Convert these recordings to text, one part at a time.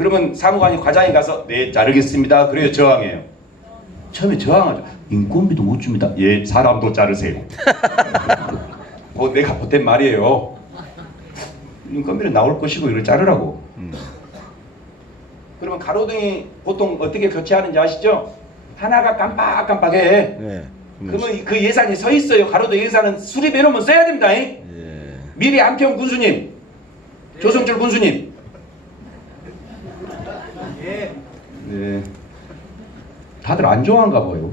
그러면 사무관이 과장이 가서 네 자르겠습니다. 그래요 저항해요. 처음에 저항하죠. 인건비도 못 줍니다. 예 사람도 자르세요. 내가 보탠 말이에요. 인건비는 나올 것이고 이걸 자르라고. 그러면 가로등이 보통 어떻게 교체하는지 아시죠? 하나가 깜빡깜빡해. 네. 그러면 그 예산이 서 있어요. 가로등 예산은 수리비해 놓으면 써야 됩니다. 예. 미리 한평 군수님, 조성철 군수님. 네. 다들 안 좋아한가 봐요.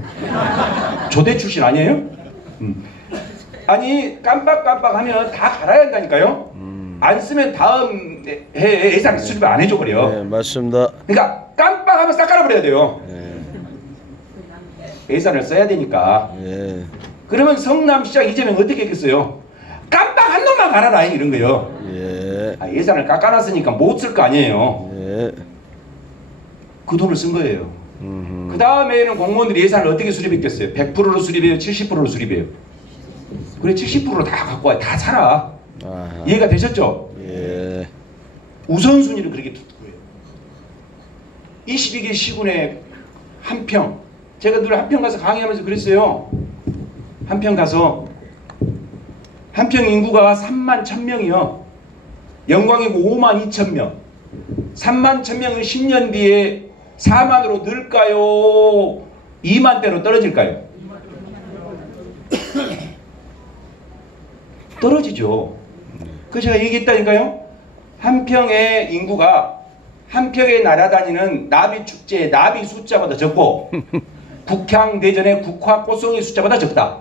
조대 출신 아니에요? 아니 깜빡깜빡하면 다 갈아야 한다니까요. 안 쓰면 다음 해 예산 수립 안 해줘 버려. 네, 맞습니다. 그러니까 깜빡하면 싹 갈아버려야 돼요. 네. 예산을 써야 되니까. 예. 그러면 성남시장 이재명 어떻게 했겠어요? 깜빡 한 놈만 갈아라 이런 거요. 예. 예산을 깎아놨으니까 못 쓸 거 아니에요. 예. 그 돈을 쓴 거예요. 그 다음에는 공무원들이 예산을 어떻게 수립했겠어요? 100%로 수립해요? 70%로 수립해요? 그래 70%로 다 갖고 와요. 다 살아. 아하. 이해가 되셨죠? 예. 우선순위를 그렇게 두고요. 22개 시군에 한평. 제가 늘 한평 가서 강의하면서 그랬어요. 한평 가서 한평 인구가 3만 1,000명이요. 영광이고 5만 2천 명. 3만 1,000명은 10년 뒤에 4만으로 늘까요? 2만대로 떨어질까요? 떨어지죠. 그래서 제가 얘기했다니까요. 한평의 인구가 한평에 날아다니는 나비 축제의 나비 숫자보다 적고 국향대전의 국화 꽃송이 숫자보다 적다.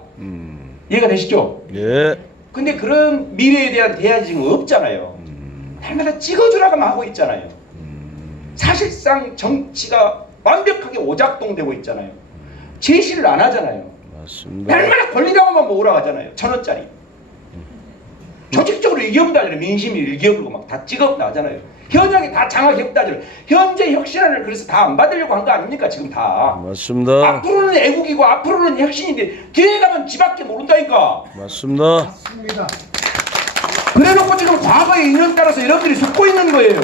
이해가 되시죠? 예. 근데 그런 미래에 대한 대안이 지금 없잖아요. 날마다 찍어주라고 하고 있잖아요. 사실상 정치가 완벽하게 오작동되고 있잖아요. 제시를 안 하잖아요. 맞습니다. 날마다 권리당원만 모으라 하잖아요. 1,000원짜리. 조직적으로 일기업도 아니라 민심이 일기업으로 막 다 찍어 나잖아요. 현역이 다 장학협다잖아요. 현재 혁신안을 그래서 다 안 받으려고 한 거 아닙니까 지금 다. 맞습니다. 앞으로는 애국이고 앞으로는 혁신인데 뒤에 가면 지밖에 모른다니까. 맞습니다. 그래놓고 지금 과거의 인연 따라서 여러분들이 속고 있는 거예요.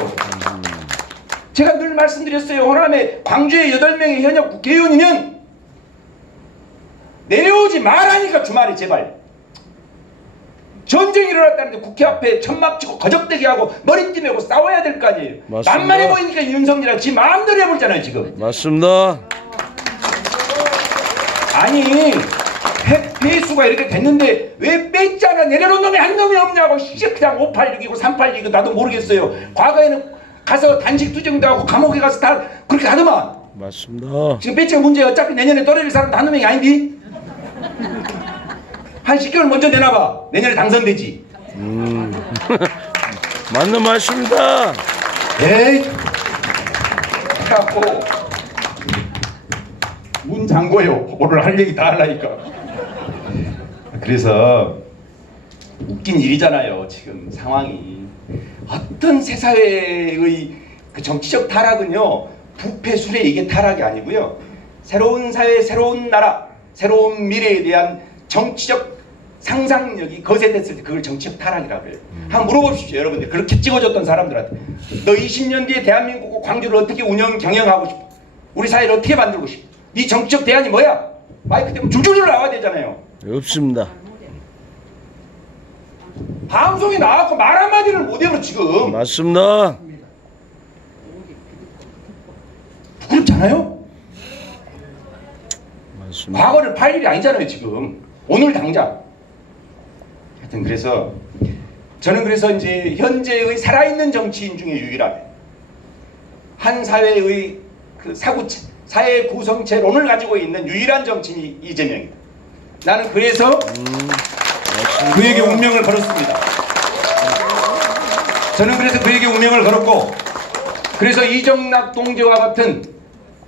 제가 늘 말씀드렸어요. 호남에 광주에 8명의 현역 국회의원이면 내려오지 말라니까 주말에 제발. 전쟁이 일어났다는데 국회 앞에 천막 치고 거적대기 하고 머리띠 메고 싸워야 될 거 아니에요. 맞습니다. 만만해 보이니까 윤석열이랑 지 마음대로 해보잖아요 지금. 맞습니다. 아니 회수가 이렇게 됐는데 왜 뺐잖아. 내려놓은 놈이 한 놈이 없냐고. 그냥 586이고 386이고 나도 모르겠어요. 과거에는 가서 단식 투쟁도 하고 감옥에 가서 다 그렇게 하더만. 맞습니다. 지금 배치가 문제 어차피 내년에 떨어질 사람도 한 놈이 아닌데. 한 10개월 먼저 내놔봐. 내년에 당선되지. 맞는 말씀입니다. 에이. 그래갖고 문 잠궈요. 오늘 할 얘기 다 하려니까. 그래서 웃긴 일이잖아요. 지금 상황이. 어떤 새사회의 그 정치적 타락은요. 부패 술에 이게 타락이 아니고요. 새로운 사회, 새로운 나라, 새로운 미래에 대한 정치적 상상력이 거세됐을 때 그걸 정치적 타락이라고 해요. 한번 물어보십시오. 여러분들. 그렇게 찍어줬던 사람들한테. 너 20년 뒤에 대한민국 광주를 어떻게 경영하고 싶어? 우리 사회를 어떻게 만들고 싶어? 네 정치적 대안이 뭐야? 마이크 대면 줄줄줄 나와야 되잖아요. 없습니다. 방송에 나와서 말 한마디를 못해요 지금. 맞습니다. 부끄럽잖아요? 맞습니다. 과거를 팔 일이 아니잖아요 지금. 오늘 당장. 하여튼 그래서 저는 그래서 이제 현재의 살아있는 정치인 중에 유일한 한 사회의 그 사회 구성체론을 가지고 있는 유일한 정치인이 이재명이다. 나는 그래서 그에게 운명을 걸었습니다. 저는 그래서 그에게 운명을 걸었고, 그래서 이정락 동지와 같은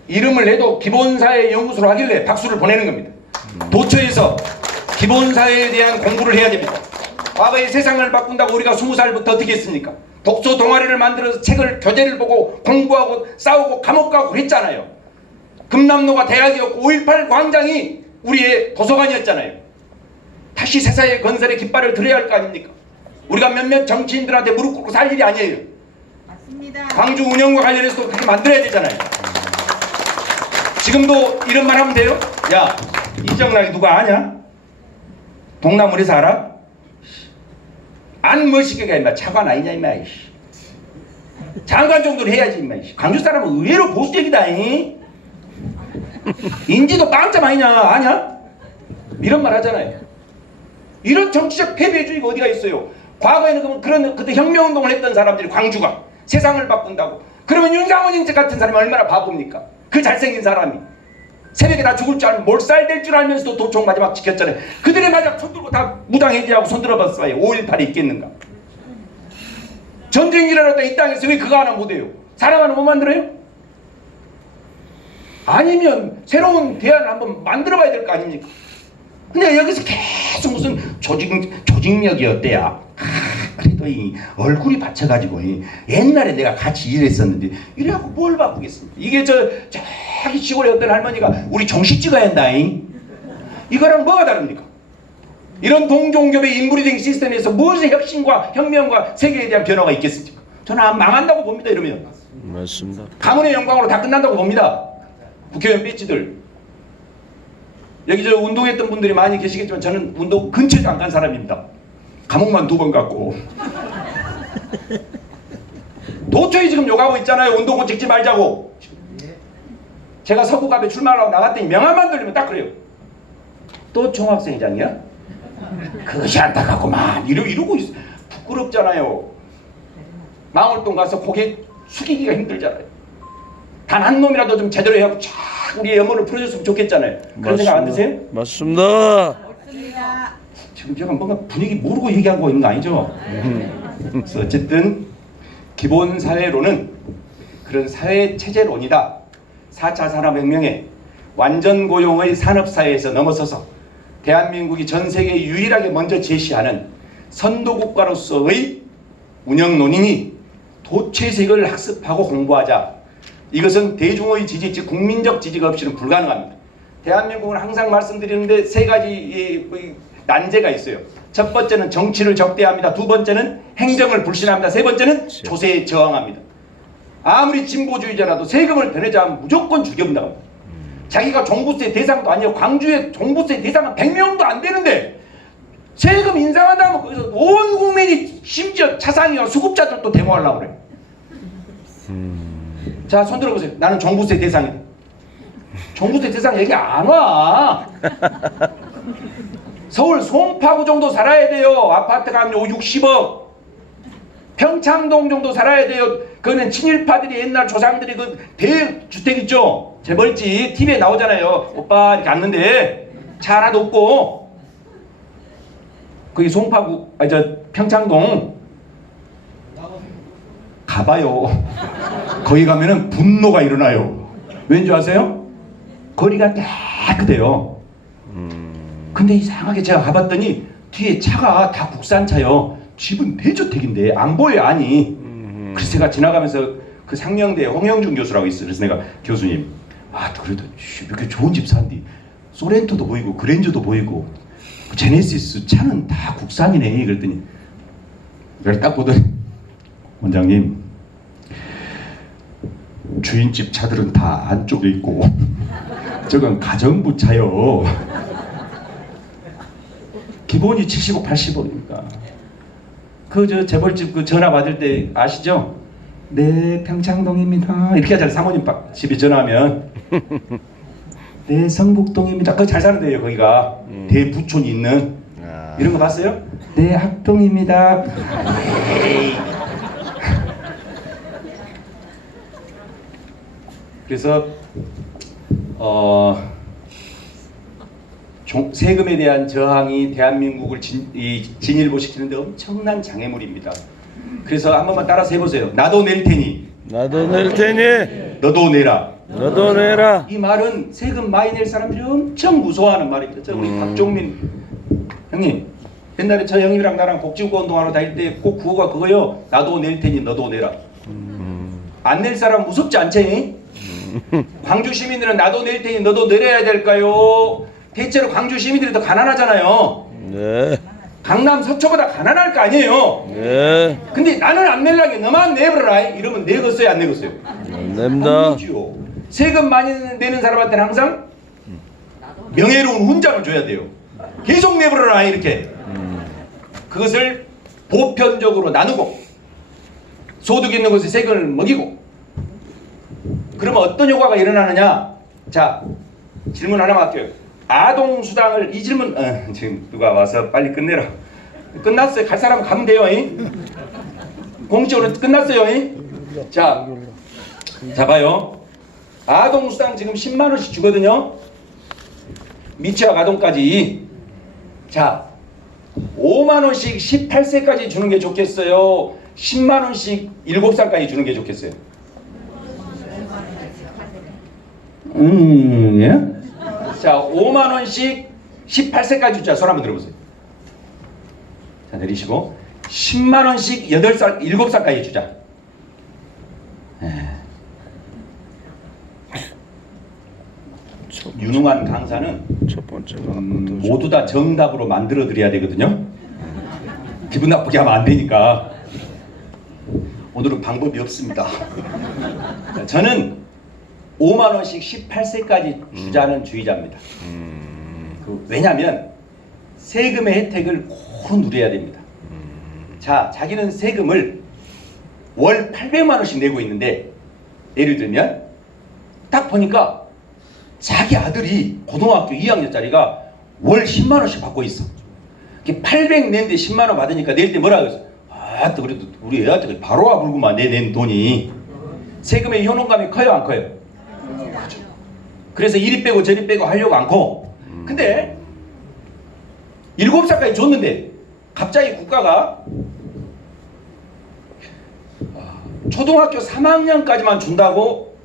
이름을 내도 기본사회 연구소로 하길래 박수를 보내는 겁니다. 도처에서 기본사회에 대한 공부를 해야 됩니다. 과거의 세상을 바꾼다고 우리가 20살부터 어떻게 했습니까? 독서 동아리를 만들어서 책을 교재를 보고 공부하고 싸우고 감옥 가고 그랬잖아요. 금남로가 대학이었고 5.18 광장이 우리의 도서관이었잖아요. 다시 새사회 건설의 깃발을 들어야 할 거 아닙니까? 우리가 몇몇 정치인들한테 무릎 꿇고 살 일이 아니에요. 맞습니다. 광주 운영과 관련해서도 그렇게 만들어야 되잖아요. 지금도 이런 말 하면 돼요? 야, 이정락이 누가 아냐? 동남울에서 알아? 안 멋있게 임마. 차관 아니냐 임마. 장관 정도로 해야지 임마. 광주 사람은 의외로 보수적이다. 인지도 빵점 아니냐? 아냐? 이런 말 하잖아요. 이런 정치적 패배주의가 어디가 있어요? 과거에는 그런 그때 혁명운동을 했던 사람들이 광주가 세상을 바꾼다고. 그러면 윤상원 같은 사람이 얼마나 바보입니까? 그 잘생긴 사람이 새벽에 다 죽을 줄 알면 몰살될 줄 알면서도 도청 마지막 지켰잖아요. 그들의 마지막 손들고 다 무당해지하고 손들어봤어요. 5.18이 있겠는가? 전쟁이 일어났다 이 땅에서 왜 그거 하나 못해요? 사람 하나 못 만들어요? 아니면 새로운 대안을 한번 만들어봐야 될 거 아닙니까? 근데 여기서 계속 무슨 조직력이 어때야? 그래도 이 얼굴이 받쳐가지고 옛날에 내가 같이 일했었는데 이래갖고 뭘 바꾸겠습니까? 이게 저기 시골에 어떤 할머니가 우리 정식 찍어야 한다. 이거랑 뭐가 다릅니까? 이런 동종교배 인브리딩 시스템에서 무엇의 혁신과 혁명과 세계에 대한 변화가 있겠습니까? 저는 망한다고 봅니다. 이러면 맞습니다. 가문의 영광으로 다 끝난다고 봅니다. 국회의원 배지들 여기 저 운동했던 분들이 많이 계시겠지만 저는 운동 근처에도 안 간 사람입니다. 감옥만 2번 갔고 도초히 지금 욕하고 있잖아요. 운동권 찍지 말자고. 제가 서구갑에 출마하려고 나갔더니 명함만 돌리면 딱 그래요. 또 총학생회장이야? 그것이 안타깝구만. 이러고 있어. 부끄럽잖아요. 망월동 가서 고개 숙이기가 힘들잖아요. 단 한 놈이라도 좀 제대로 해갖고 쫙 우리의 염원을 풀어줬으면 좋겠잖아요. 그런 생각 안 드세요? 맞습니다. 지금 제가 뭔가 분위기 모르고 얘기한 거 있는 거 아니죠? 그래서 어쨌든 기본 사회론은 그런 사회 체제론이다. 4차 산업혁명에 완전 고용의 산업사회에서 넘어서서 대한민국이 전 세계에 유일하게 먼저 제시하는 선도국가로서의 운영론이니 도취색을 학습하고 공부하자. 이것은 대중의 지지, 즉 국민적 지지가 없이는 불가능합니다. 대한민국은 항상 말씀드리는데 3가지 난제가 있어요. 첫 번째는 정치를 적대합니다. 2번째는 행정을 불신합니다. 3번째는 조세에 저항합니다. 아무리 진보주의자라도 세금을 더 내자 하면 무조건 죽여본다고 합니다. 자기가 종부세 대상도 아니에요. 광주의 종부세 대상은 100명도 안 되는데 세금 인상한다면 거기서 온 국민이 심지어 차상위와 수급자들도 데모하려고 그래요. 자, 손 들어보세요. 나는 종부세 대상이다. 종부세 대상 얘기 안 와. 서울 송파구 정도 살아야 돼요. 아파트가 한 60억. 평창동 정도 살아야 돼요. 그거는 친일파들이 옛날 조상들이 그 대주택 있죠. 재벌집 TV에 나오잖아요. 오빠 이렇게 앉는데 차 하나도 없고. 거기 송파구 평창동 가봐요. 거기 가면은 분노가 일어나요. 왠지 아세요? 거리가 깨끗해요. 근데 이상하게 제가 가봤더니 뒤에 차가 다 국산차요. 집은 대저택인데 안 보여요. 아니. 그래서 제가 지나가면서 그 상명대 홍영준 교수라고 있어요. 그래서 내가 교수님, 그래도 이렇게 좋은 집 산디 소렌토도 보이고 그랜저도 보이고 제네시스 차는 다 국산이네. 그랬더니 내가 딱 보더니 원장님, 주인집 차들은 다 안쪽에 있고 저건 가정부 차요. 기본이 70억 80억입니까? 그 재벌집 그 전화 받을 때 아시죠? 네, 평창동입니다. 이렇게 하잖아요. 사모님 집에 전화하면 네, 성북동입니다. 그거 잘 사는데요. 거기가 대부촌이 있는 이런 거 봤어요? 네, 학동입니다. 그래서 세금에 대한 저항이 대한민국을 진일보시키는데 엄청난 장애물입니다. 그래서 한 번만 따라서 해보세요. 나도 낼 테니 나도 낼 테니 너도 내라. 너도 내라. 이 말은 세금 많이 낼 사람들이 엄청 무서워하는 말입니다. 저 우리 박종민 형님, 옛날에 저 형님이랑 나랑 복지국가 운동하러 다닐 때 꼭 구호가 그거요. 나도 낼 테니 너도 내라. 안 낼 사람 무섭지 않지? 광주 시민들은 나도 낼 테니 너도 내려야 될까요? 대체로 광주 시민들이 더 가난하잖아요. 네. 강남 서초보다 가난할 거 아니에요. 예. 근데 나는 안 내려게 너만 내버려라 이러면 내겠어요 안 내겠어요? 안 냅니다. 아니지요. 세금 많이 내는 사람한테는 항상 명예로운 훈장을 줘야 돼요. 계속 내버려라 이렇게. 그것을 보편적으로 나누고 소득 있는 곳에 세금을 먹이고. 그러면 어떤 효과가 일어나느냐? 자, 질문 하나만 할게요. 아동수당을 이 질문 지금 누가 와서 빨리 끝내라. 끝났어요. 갈 사람은 가면 돼요. 공식적으로 끝났어요. 자, 봐요. 아동수당 지금 10만 원씩 주거든요. 미취학 아동까지. 자, 5만 원씩 18세까지 주는 게 좋겠어요? 10만 원씩 7살까지 주는 게 좋겠어요? 예? 자, 5만 원씩 18세까지 주자. 손 한번 들어보세요. 자, 내리시고 10만 원씩 8살, 7살까지 주자. 유능한 강사는 첫 번째가 모두 다 정답으로 만들어 드려야 되거든요. 기분 나쁘게 하면 안 되니까. 오늘은 방법이 없습니다. 저는 5만 원씩 18세까지 주자는 주의자입니다. 왜냐하면 세금의 혜택을 고루 누려야 됩니다. 자, 자기는 세금을 월 800만 원씩 내고 있는데 예를 들면 딱 보니까 자기 아들이 고등학교 2학년짜리가 월 10만 원씩 받고 있어. 800 낸데 10만 원 받으니까 낼 때 뭐라 그랬어? 아, 또 그래도 우리 애한테 바로 와불구만 내 돈이. 세금의 효능감이 커요, 안 커요? 그렇죠. 그래서 이리 빼고 저리 빼고 하려고 않고. 근데 7살까지 줬는데 갑자기 국가가 초등학교 3학년까지만 준다고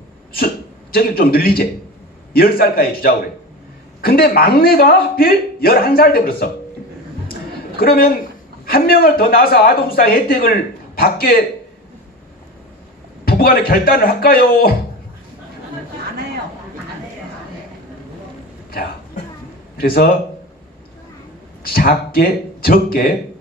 저기 좀 늘리지. 10살까지 주자고 그래. 근데 막내가 하필 11살 돼버렸어. 그러면 한 명을 더 낳아서 아동수당 혜택을 받게 부부간에 결단을 할까요? 안 해요. 자, 그래서 작게 적게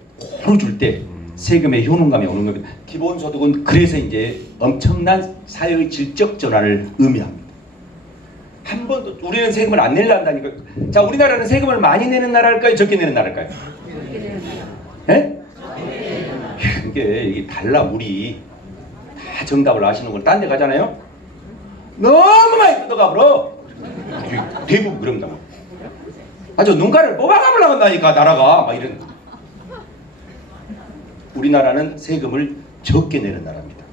고루 줄 때 세금의 효능감이 오는 겁니다. 기본소득은 그래서 이제 엄청난 사회의 질적 전환을 의미합니다. 한 번도 우리는 세금을 안 내려 한다니까. 자, 우리나라는 세금을 많이 내는 나라일까요? 적게 내는 나라일까요? 예? 이게 달라. 우리 다 정답을 아시는 걸 딴 데 가잖아요. 너무 많이 뜯어가 버려. 대부분 그런다고. 아주 눈가를 뽑아가보려고 한다니까 나라가 막 이런. 우리나라는 세금을 적게 내는 나라입니다.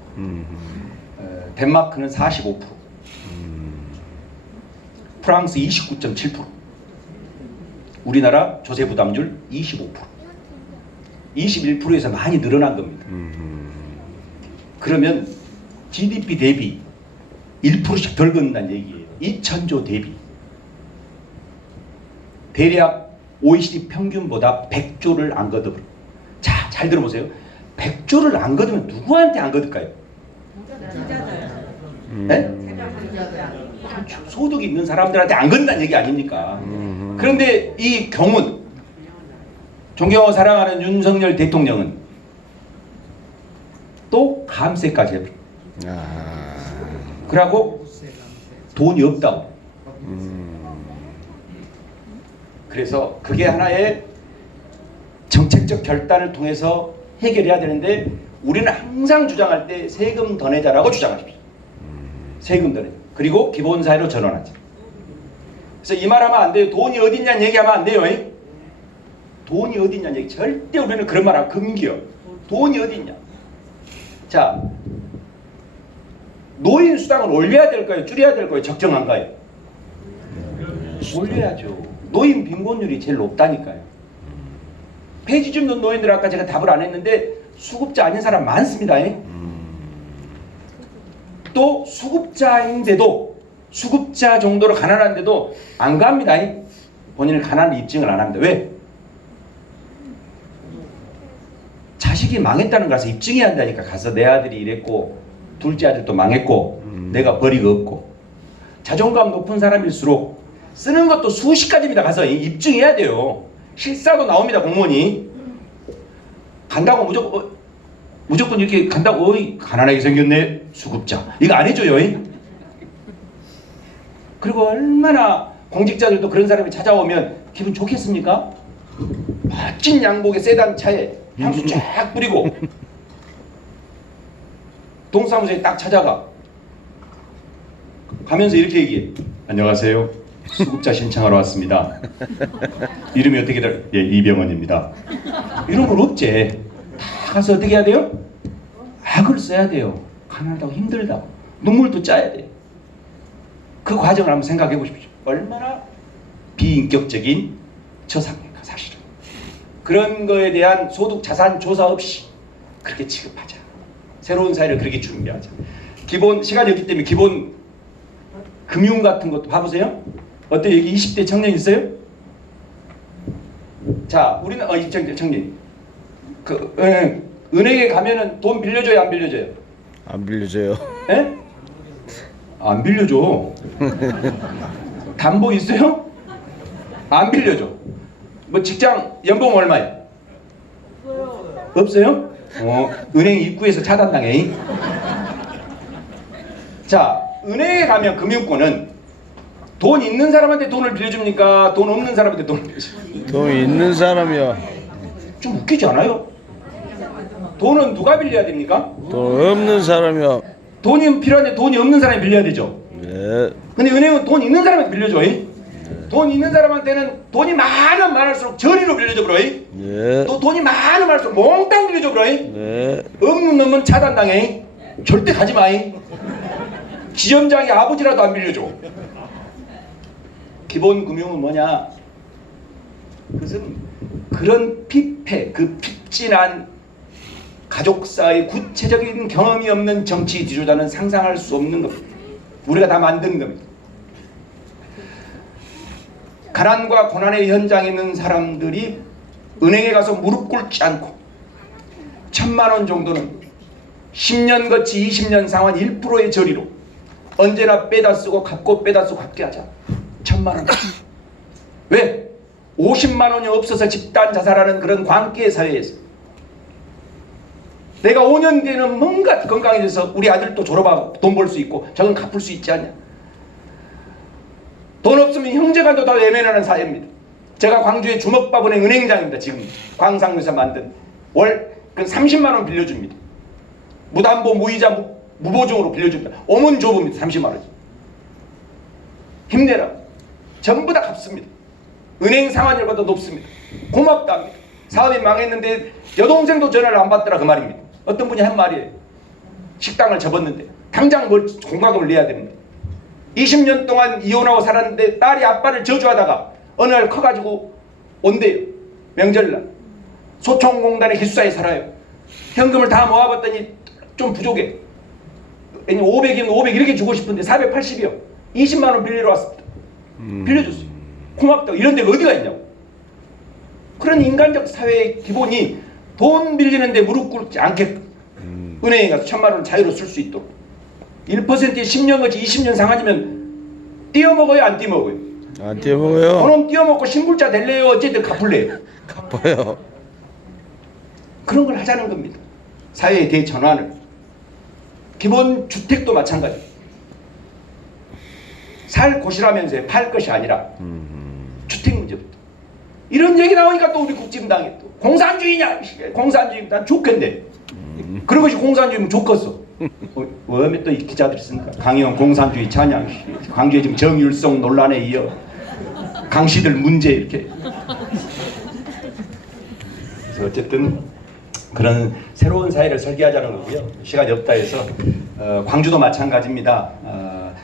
덴마크는 45%, 프랑스 29.7%, 우리나라 조세 부담률 25%, 21%에서 많이 늘어난 겁니다. 그러면 GDP 대비 1%씩 덜 걷는다는 얘기예요. 2,000조 대비. 대략 OECD 평균보다 100조를 안 걷어버려. 자, 잘 들어보세요. 100조를 안 걷으면 누구한테 안 걷을까요? 네? 소득이 있는 사람들한테 안 걷는다는 얘기 아닙니까? 그런데 이 경운, 존경하고 사랑하는 윤석열 대통령은 또 감세까지 해버려. 그러고 돈이 없다고. 그래서 그게 하나의 정책적 결단을 통해서 해결해야 되는데 우리는 항상 주장할 때 세금 더 내자라고 주장하십시오. 세금 더 내자. 그리고 기본사회로 전환하자. 그래서 이 말하면 안 돼요. 돈이 어딨냐는 얘기하면 안 돼요. 돈이 어딨냐는 얘기. 절대 우리는 그런 말 하면 금기요. 돈이 어딨냐. 자, 노인 수당을 올려야 될까요? 줄여야 될까요? 적정한가요? 올려야죠. 노인 빈곤율이 제일 높다니까요. 폐지 줍는 노인들 아까 제가 답을 안 했는데 수급자 아닌 사람 많습니다. 또 수급자인데도 수급자 정도로 가난한데도 안 갑니다. 본인을 가난을 입증을 안 합니다. 왜? 자식이 망했다는 걸 가서 입증해야 한다니까. 가서 내 아들이 이랬고 둘째 아들도 망했고 내가 벌이가 없고. 자존감 높은 사람일수록 쓰는 것도 수십 가지입니다. 가서 입증해야 돼요. 실사도 나옵니다. 공무원이. 간다고 무조건 이렇게 간다고 어이 가난하게 생겼네 수급자 이거 안 해줘요. 그리고 얼마나 공직자들도 그런 사람이 찾아오면 기분 좋겠습니까? 멋진 양복에 세단 차에 향수 쫙 뿌리고 동사무소에 딱 찾아가 가면서 이렇게 얘기해. 안녕하세요. 수급자 신청하러 왔습니다. 이름이 어떻게 돼? 예, 이병헌입니다. 이런 건 없지. 다 가서 어떻게 해야 돼요? 악을 써야 돼요. 가난하다고 힘들다고 눈물도 짜야 돼. 그 과정을 한번 생각해 보십시오. 얼마나 비인격적인 처사입니까 사실은. 그런 거에 대한 소득 자산 조사 없이 그렇게 취급하자. 새로운 사회를 그렇게 준비하자. 기본 시간이 없기 때문에 기본 금융 같은 것도 봐보세요. 어때 여기 20대 청년 있어요? 자 우리는 청년 은행에 가면은 돈 빌려줘요 안 빌려줘요? 안 빌려줘요. 예? 안 빌려줘. 담보 있어요? 안 빌려줘. 뭐 직장 연봉 얼마야? 없어요? 은행 입구에서 차단당해. 자, 은행에 가면 금융권은 돈 있는 사람한테 돈을 빌려줍니까? 돈 없는 사람한테 돈을 빌려줍니까? 돈 있는 사람이요. 좀 웃기지 않아요? 돈은 누가 빌려야 됩니까? 돈 없는 사람이요. 돈이 필요한데 돈이 없는 사람이 빌려야 되죠. 네. 근데 은행은 돈 있는 사람한테 빌려줘. 돈 있는 사람한테는 돈이 많으면 많을수록 저리로 빌려줘 버려. 네. 또 돈이 많으면 많을수록 몽땅 빌려줘 버려. 네. 없는 놈은 차단당해. 절대 가지 마. 지점장이 아버지라도 안 빌려줘. 기본 금융은 뭐냐? 그것은 그런 피폐, 그 핍진한 가족사의 구체적인 경험이 없는 정치 지도자는 상상할 수 없는 겁니다. 우리가 다 만든 겁니다. 가난과 고난의 현장에 있는 사람들이 은행에 가서 무릎 꿇지 않고 1,000만 원 정도는 10년 거치 20년 상환 1%의 저리로 언제나 빼다 쓰고 갚고 빼다 쓰고 갚게 하자. 1,000만 원. 왜? 50만 원이 없어서 집단 자살하는 그런 광기의 사회에서 내가 5년 뒤에는 뭔가 건강해져서 우리 아들도 졸업하고 돈 벌 수 있고 저건 갚을 수 있지 않냐. 돈 없으면 형제간도 다 외면하는 사회입니다. 제가 광주의 주먹밥은행 은행장입니다. 지금 광상에서 만든 월 30만 원 빌려줍니다. 무담보 무이자 무보증으로 빌려줍니다. 오문 조부입니다. 30만 원. 힘내라. 전부 다 갚습니다. 은행 상환율보다 높습니다. 고맙다 합니다. 사업이 망했는데 여동생도 전화를 안 받더라 그 말입니다. 어떤 분이 한 말이에요. 식당을 접었는데 당장 뭘 공과금을 내야 됩니다. 20년 동안 이혼하고 살았는데 딸이 아빠를 저주하다가 어느 날 커가지고 온대요. 명절날 소총공단의 기숙사에 살아요. 현금을 다 모아봤더니 좀 부족해. 500이면 500 이렇게 주고 싶은데 480이요. 20만 원 빌리러 왔습니다. 빌려줬어요. 고맙다고. 이런 데가 어디가 있냐고. 그런 인간적 사회의 기본이 돈 빌리는데 무릎 꿇지 않게끔 은행에 가서 1,000만 원 자유로 쓸 수 있도록 1%에 10년 거치 20년 상하지면 띄어먹어요 안 띄어먹어요? 안 떼먹어요. 돈은 띄어먹고 신불자 될래요? 어쨌든 갚을래요? 갚아요. 그런 걸 하자는 겁니다. 사회의 대전환을. 기본 주택도 마찬가지. 살 곳이라면서요. 팔 것이 아니라 주택 문제부터. 이런 얘기 나오니까 또 우리 국진당이 또 공산주의냐? 공산주의 난 좋겠네. 그런 것이 공산주의면 좋겠어. 왜 또 이 기자들이 쓰니까 강의원 공산주의 찬양, 광주에 지금 정율성 논란에 이어 강씨들 문제 이렇게. 그래서 어쨌든 그런 새로운 사회를 설계하자는 거고요. 시간이 없다 해서 광주도 마찬가지입니다.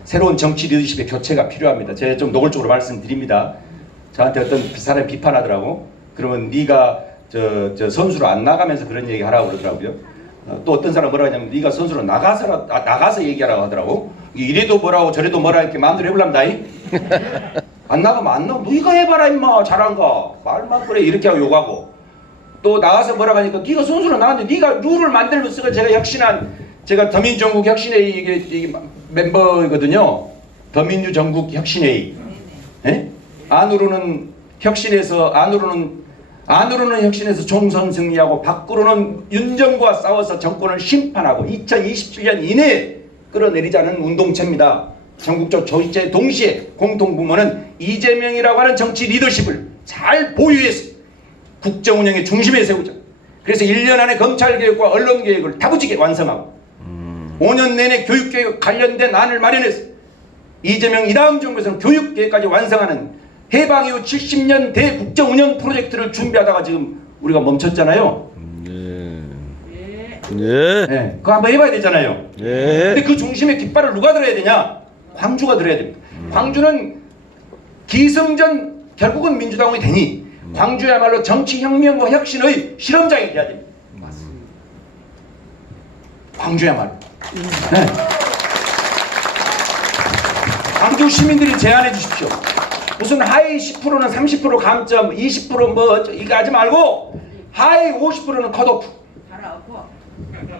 새로운 정치 리더십의 교체가 필요합니다. 제가 좀 노골적으로 말씀드립니다. 저한테 어떤 사람이 비판하더라고. 그러면 네가 저 선수로 안 나가면서 그런 얘기 하라고 그러더라고요. 또 어떤 사람 뭐라 하냐면 네가 선수로 나가서 얘기하라고 하더라고. 이래도 뭐라고 저래도 뭐라 이렇게 마음대로 해볼랍니다. 안 나가면 안 나가. 네가 해봐라 임마 잘한가. 말만 그래 이렇게 하고 욕하고. 또 나가서 뭐라고 하니까 네가 선수로 나갔는데 네가 룰을 만들면서 제가 혁신한 제가 더민전국 혁신회의 이게 멤버거든요. 더민주 전국 혁신회의. 예? 안으로는 혁신해서 안으로는 안으로는 혁신해서 총선 승리하고 밖으로는 윤정부와 싸워서 정권을 심판하고 2027년 이내에 끌어내리자는 운동체입니다. 전국적 조직체 동시에 공통부문은 이재명이라고 하는 정치 리더십을 잘 보유해서 국정운영의 중심에 세우자. 그래서 1년 안에 검찰개혁과 언론개혁을 다부지게 완성하고 5년 내내 교육개혁 관련된 안을 마련해서 이재명 이다음 정부에서는 교육개혁까지 완성하는 해방 이후 70년 대국정운영 프로젝트를 준비하다가 지금 우리가 멈췄잖아요. 예. 네, 그거 한번 해봐야 되잖아요. 예. 근데 그 중심에 깃발을 누가 들어야 되냐? 광주가 들어야 됩니다. 광주는 기승전 결국은 민주당이 되니 광주야말로 정치혁명과 혁신의 실험장이 돼야 됩니다. 광주야말로. 네. 광주 시민들이 제안해 주십시오. 무슨 하위 10%는 30% 감점, 20%뭐 이거 하지 말고 하위 50%는 컷오프.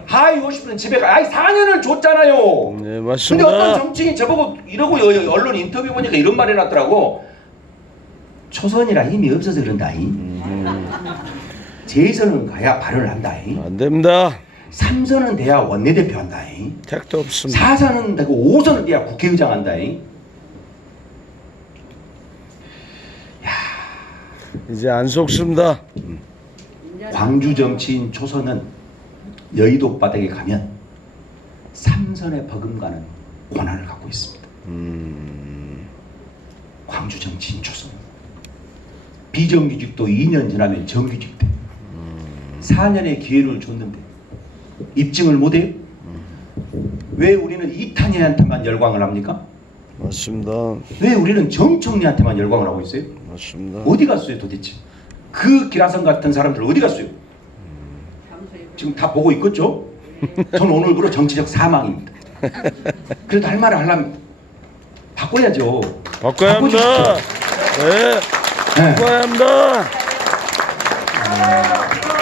하위 50%는 집에 가. 아니 4년을 줬잖아요. 네, 근데 맞습니다. 어떤 정치인이 저보고 이러고 언론 인터뷰 보니까 이런 말 해놨더라고. 초선이라 힘이 없어서 그런다잉. 제2선은 가야 발언을 한다잉. 안 됩니다. 3선은 돼야 원내대표 한다잉. 택도 없습니다. 4선은 되고 5선은 돼야 국회의장 한다잉. 이제 안 속습니다. 광주 정치인 초선은 여의도 바닥에 가면 3선에 버금가는 권한을 갖고 있습니다. 광주 정치인 초선. 비정규직도 2년 지나면 정규직 돼. 4년의 기회를 줬는데 입증을 못해요? 왜 우리는 이탄희한테만 열광을 합니까? 맞습니다. 왜 우리는 정청래한테만 열광을 하고 있어요? 맞습니다. 어디 갔어요 도대체? 그 기라성 같은 사람들 어디 갔어요? 지금 다 보고 있겠죠? 전 오늘부로 정치적 사망입니다. 그래도 할 말을 하려면 바꿔야죠. 바꿔야 합니다. 네. 네. 바꿔야 합니다.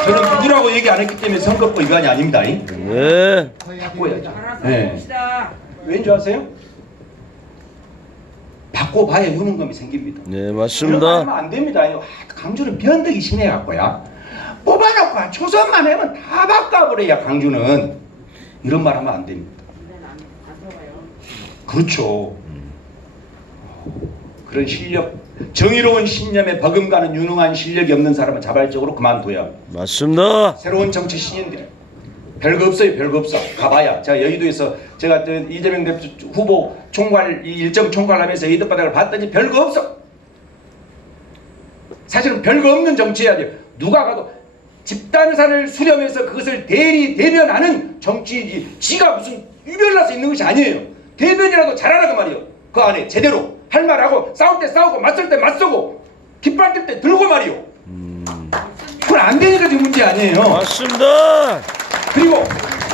저는 누구라고 얘기 안 했기 때문에 선거법 위반이 아닙니다. 네. 바꿔야죠. 네. 왠지 아세요? 바꿔봐야 효능감이 생깁니다. 네, 이런 거 맞습니다. 하면 안 됩니다. 강주는 변덕이 심해갖고야. 뽑아놓고 초선만 하면 다 바꿔버려야 강주는. 이런 말 하면 안 됩니다. 그렇죠. 그런 실력, 정의로운 신념에 버금가는 유능한 실력이 없는 사람은 자발적으로 그만둬야 합니다. 맞습니다. 새로운 정치 신인들이 별거 없어요. 별거 없어. 가봐야. 제가 여의도에서 제가 이재명 대표 후보 총괄 일정 총괄하면서 여의도 바닥을 봤더니 별거 없어. 사실은 별거 없는 정치해야 돼요. 누가 가도 집단산을 수렴해서 그것을 대변하는 정치인이 지가 무슨 유별나서 있는 것이 아니에요. 대변이라도 잘하라고 말이에요. 그 안에 제대로 할 말하고 싸울 때 싸우고 맞설 때 맞서고 깃발 들 때 들고 말이요. 그건 안 되니까 지금 문제 아니에요. 맞습니다. 그리고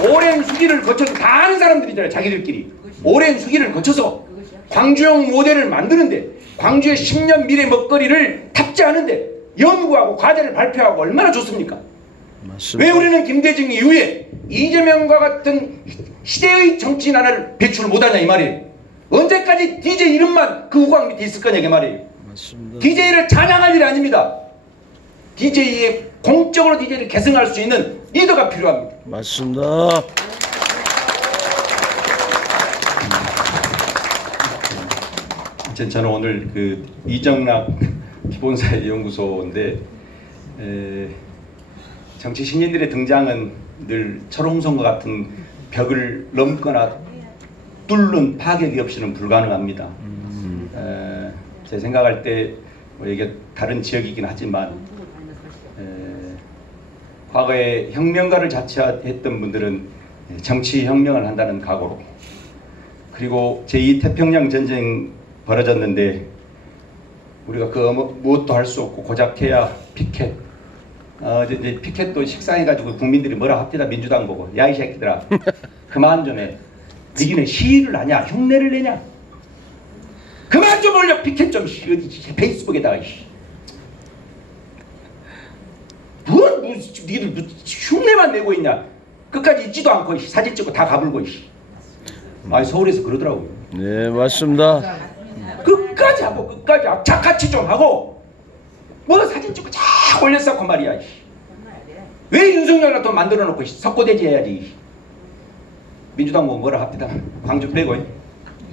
오랜 수기를 거쳐서 다 아는 사람들이잖아요. 자기들끼리 오랜 수기를 거쳐서 광주형 모델을 만드는데 광주의 10년 미래 먹거리를 탑재하는데 연구하고 과제를 발표하고 얼마나 좋습니까? 맞습니다. 왜 우리는 김대중 이후에 이재명과 같은 시대의 정치인 하나를 배출을 못하냐 이 말이에요. 언제까지 DJ 이름만 그 우광 밑에 있을 거냐 이 말이에요. 맞습니다. DJ를 찬양할 일이 아닙니다. DJ의 공적으로 DJ를 계승할 수 있는 리더가 필요합니다. 맞습니다. 저는 오늘 그 이정락 기본사회연구소인데 정치 신인들의 등장은 늘 철옹성과 같은 벽을 넘거나 뚫는 파격이 없이는 불가능합니다. 제 생각할 때 뭐 이게 다른 지역이긴 하지만 과거에 혁명가를 자처했던 분들은 정치 혁명을 한다는 각오로 그리고 제2태평양 전쟁 벌어졌는데 우리가 그 무엇도 할 수 없고 고작 해야 피켓 이제 피켓도 식상해가지고 국민들이 뭐라 합디다 민주당 보고 야 이 새끼들아 그만 좀 해. 니기는 시위를 하냐 흉내를 내냐 그만 좀 올려 피켓 좀 어디 페이스북에다가 뭘 니들 흉내만 내고 있냐 끝까지 있지도 않고 사진 찍고 다 가불고 아니 서울에서 그러더라고요. 네, 맞습니다. 끝까지 하고 끝까지 착같이 좀 하고 뭐 사진 찍고 쫙 올렸었고 말이야. 왜 윤석열을 또 만들어 놓고 석고대지 해야지. 민주당 뭐라 합니다. 광주 빼고.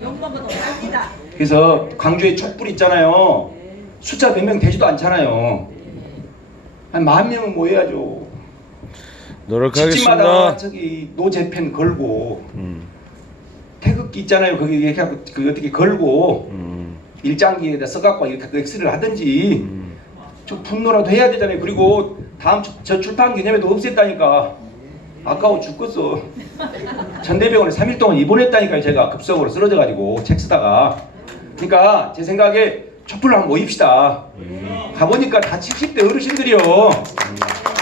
욕먹어도 삽니다. 그래서 광주에 촛불 있잖아요. 숫자 100명 되지도 않잖아요. 한 10,000명은 모여야죠. 집집마다 노력하겠습니다. 저기 노재팬 걸고 태극기 있잖아요. 거기 이렇게 그 어떻게 걸고 일장기에다 써갖고 이렇게 그 엑스를 하든지 좀 분노라도 해야 되잖아요. 그리고 다음 저 출판 기념회도 없앴다니까. 아까워 죽겠어. 전대병원에 3일 동안 입원했다니까요. 제가 급성으로 쓰러져가지고 책 쓰다가. 그러니까 제 생각에 촛불을 한번 모입시다. 가보니까 다 70대 어르신들이요.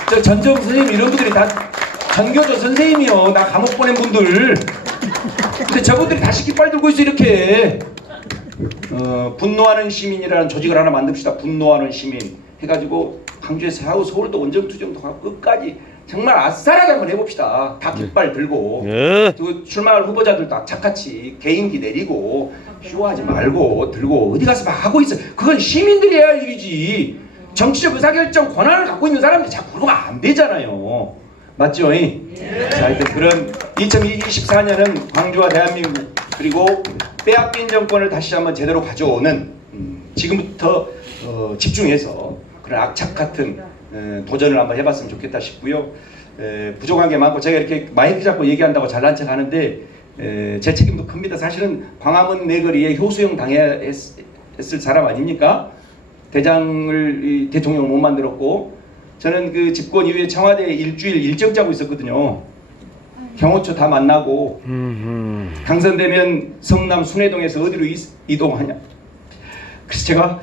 저 전정 선생님 이런 분들이 다 전교조 선생님이요. 나 감옥 보낸 분들. 근데 저분들이 다 식기빨 들고 있어 이렇게. 분노하는 시민이라는 조직을 하나 만듭시다. 분노하는 시민 해가지고 광주에서 하고 서울도 원정투쟁도 하고 끝까지 정말 아싸라게 한번 해봅시다. 다 깃발 들고. 예. 그리고 출마할 후보자들도 악착같이 개인기 내리고 쇼하지 말고 들고 어디 가서 막 하고 있어. 그건 시민들이 해야 할 일이지. 정치적 의사결정 권한을 갖고 있는 사람들이 자꾸 그러면 안 되잖아요. 맞죠? 자, 하여튼 그런 2024년은 광주와 대한민국 그리고 빼앗긴 정권을 다시 한번 제대로 가져오는 지금부터 집중해서 그런 악착 같은 도전을 한번 해봤으면 좋겠다 싶고요. 부족한 게 많고 제가 이렇게 마이크 잡고 얘기한다고 잘난 척 하는데 제 책임도 큽니다. 사실은 광화문 내거리에 효수형 당해야 했을 사람 아닙니까? 대장을 대통령을 못 만들었고 저는 그 집권 이후에 청와대에 일주일 일정 짜고 있었거든요. 경호처 다 만나고 당선되면 성남 순회동에서 어디로 이동하냐. 그래서 제가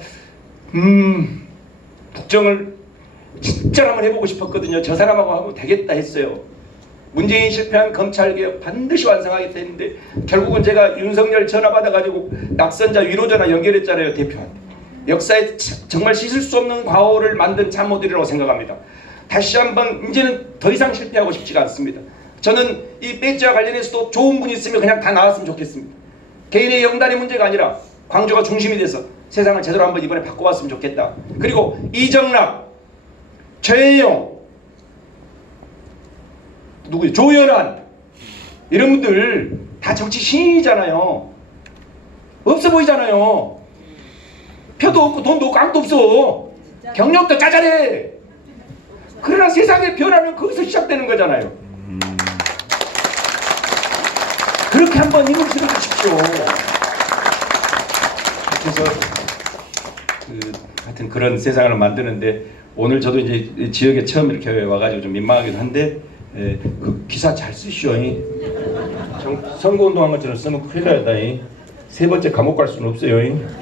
국정을 진짜 한번 해보고 싶었거든요. 저 사람하고 하면 되겠다 했어요. 문재인 실패한 검찰개혁 반드시 완성하겠다 했는데 결국은 제가 윤석열 전화 받아가지고 낙선자 위로전화 연결했잖아요. 대표한테. 역사에 정말 씻을 수 없는 과오를 만든 참모들이라고 생각합니다. 다시 한번 이제는 더 이상 실패하고 싶지가 않습니다. 저는 이 배지와 관련해서도 좋은 분이 있으면 그냥 다 나왔으면 좋겠습니다. 개인의 영단의 문제가 아니라 광주가 중심이 돼서 세상을 제대로 한번 이번에 바꿔봤으면 좋겠다. 그리고 이정락, 최혜영, 누구요? 조연한 이런 분들 다 정치 신인이잖아요. 없어 보이잖아요. 표도 없고 돈도 없고 아무도 없어. 경력도 짜잘해. 그러나 세상의 변화는 거기서 시작되는 거잖아요. 그렇게 한번 힘을 실어주십시오. 그래서 하여튼 그런 세상을 만드는데 오늘 저도 이제 지역에 처음 이렇게 와가지고 좀 민망하기도 한데 그 기사 잘 쓰시오. 선거운동한 것처럼 쓰면 큰일 나다. 세 번째 감옥 갈 수는 없어요.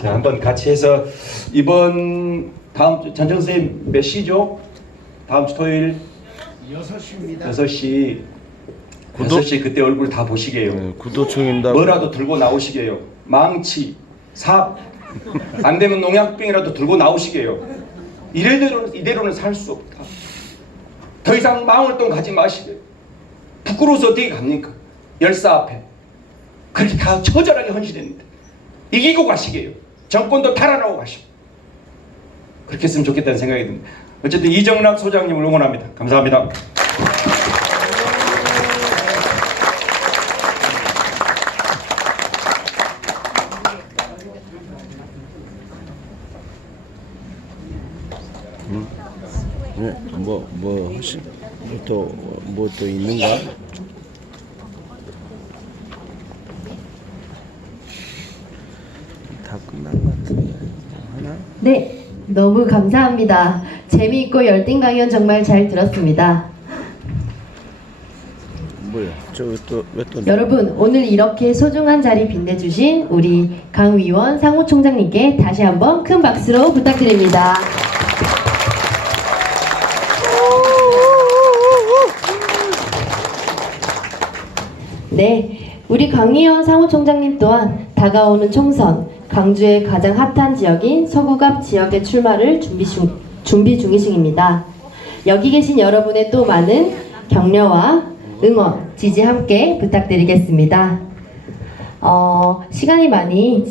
자, 한번 같이 해서 이번 다음 주 전정 선생님 몇 시죠? 다음 주 토요일 6시입니다. 6시. 6시 그때 얼굴 다 보시게요. 네, 구도청입니다. 뭐라도 들고 나오시게요. 망치, 삽, 안 되면 농약병이라도 들고 나오시게요. 이대로는 살 수 없다. 더 이상 망월동 가지 마시게요. 부끄러워서 어떻게 갑니까? 열사 앞에. 그렇게 다 처절하게 헌신했는데 이기고 가시게요. 정권도 탈환하고 가시고. 그렇게 했으면 좋겠다는 생각이 듭니다. 어쨌든 이정락 소장님을 응원합니다. 감사합니다. 네, 뭐 하시? 뭐 또 있는가? 다 끝난 것 같은데 하나? 네, 너무 감사합니다. 재미있고 열띤 강연 정말 잘 들었습니다. 뭐야? 저왜또 여러분, 오늘 이렇게 소중한 자리 빛내주신 우리 강 위원, 상호 총장님께 다시 한번 큰 박수로 부탁드립니다. 네, 우리 강 위원, 상호 총장님 또한 다가오는 총선, 광주의 가장 핫한 지역인 서구갑 지역의 출마를 준비 중이십니다. 여기 계신 여러분의 또 많은 격려와 응원, 지지 함께 부탁드리겠습니다. 시간이 많이